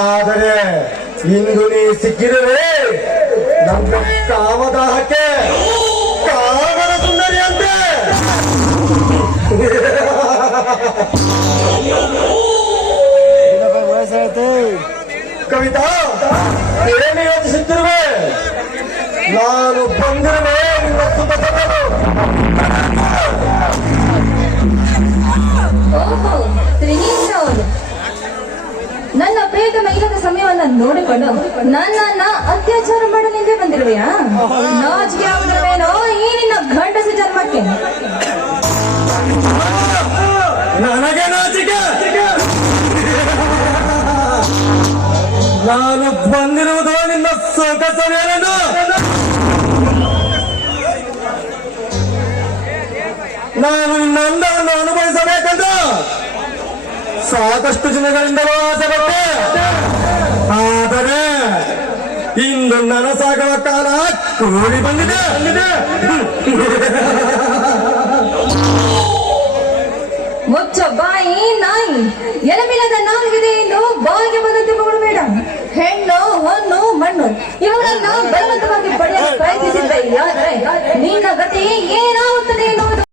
ಆದರೆ ಇಂದು ನೀ ಸಿಕ್ಕಿರುವೆ ನಮ್ಮ ಕಾಮದಾಹಕ್ಕೆ ಕಾಮನ ಸುಂದರಿ ಅಂತೆ. ಕವಿತಾ, ಏನು ಯೋಚಿಸುತ್ತಿರುವೆ? ನಾನು ಬಂದಿರುವೆ ನಿನ್ನ ಸುಖ ತರಲು. ಓಹೋ, ತ್ರಿನೇತ್ರ ಅವರು ನನ್ನ ಪ್ರೇತಮ ಇಲ್ಲದ ಸಮಯವನ್ನು ನೋಡಿಕೊಂಡು ನನ್ನನ್ನ ಅತ್ಯಾಚಾರ ಮಾಡಲೆಂದೇ ಬಂದಿರುವೆಯಾ? ನಾಚಿಕೆ ಆಗುತ್ತವೇನೋ ಈ ನಿನ್ನ ಗಂಡಸ ಜನ್ಮಕ್ಕೆ. ನನಗೆ ನಾಚಿಕೆ? ನಾನು ಬಂದಿರುವುದು ನಿನ್ನ ಸುಖ ಸಮಯವನ್ನು. ನಾನು ನಿನ್ನ ಅಂದವನ್ನು ಅನುಭವಿಸಬೇಕಂತ ಸಾಕಷ್ಟು ದಿನಗಳಿಂದಲೂ ಆಸೆ ಪಟ್ಟೆ. ಆದರೆ ಇಂದು ನನಸಾಗುವ ಕಾಲ ಕೂಡಿ ಬಂದಿದೆ. ಮುಚ್ಚ ಬಾಯಿ ನಾಯಿ, ಎಲಮಿಲ್ಲದ ನಾಲ್ಗಿದೆ ಎಂದು ಬಾಯಿಗೆ ಬಂದಂತೆ ಮಗಳಬೇಡ. ಹೆಣ್ಣು ಹೊನ್ನು ಮಣ್ಣು ಇವುಗಳನ್ನ ಬಲವಂತವಾಗಿ ಪಡೆಯಲು ಪ್ರಯತ್ನಿಸಿದ್ದೆ. ಆದರೆ ನಿನ್ನ ಗತಿ ಏನೋ